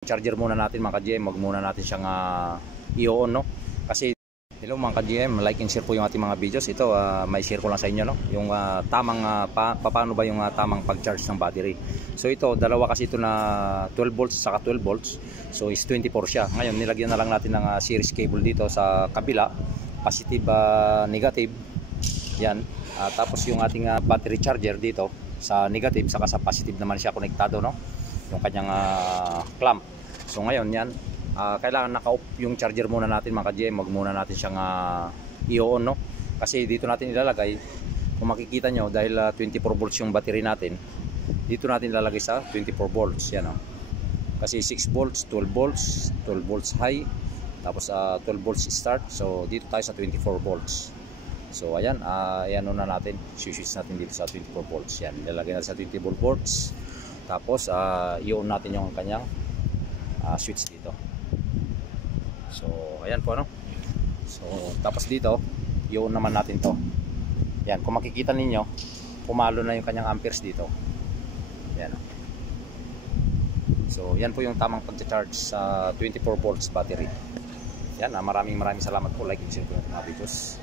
Charger muna natin mga ka-GM, wag muna natin siyang i-on, no? Kasi hello mga ka-GM, like and share po yung ating mga videos. Ito may share ko lang sa inyo, no? Yung tamang paano ba yung tamang pag-charge ng battery. So ito, dalawa kasi ito na 12 volts saka 12 volts. So is 24 siya. Ngayon nilagyan na lang natin ng series cable dito sa kabila, positive, negative. Yan. Tapos yung ating battery charger dito sa negative saka sa positive naman siya konektado, no? Yung kanyang clamp. So ngayon yan, kailangan naka-off yung charger muna natin mga ka-GM. Wag muna natin siyang i-on, no? Kasi dito natin ilalagay, kung makikita nyo, dahil 24 volts yung battery natin, dito natin ilalagay sa 24 volts. Yan, no? Kasi 6 volts, 12 volts, 12 volts high, tapos 12 volts start. So dito tayo sa 24 volts. So ayan, ayan na natin, switch natin dito sa 24 volts. Yan, ilalagay natin sa 24 volts. Tapos i-on natin yung kanyang switch dito. So ayan po, no? So tapos dito i-on naman natin to. Yan, kung makikita ninyo, pumalo na yung kanyang amperes dito. Yan. So yan po yung tamang pag-charge sa 24 volts battery. Yan, maraming salamat po. Like and share po yung mga videos.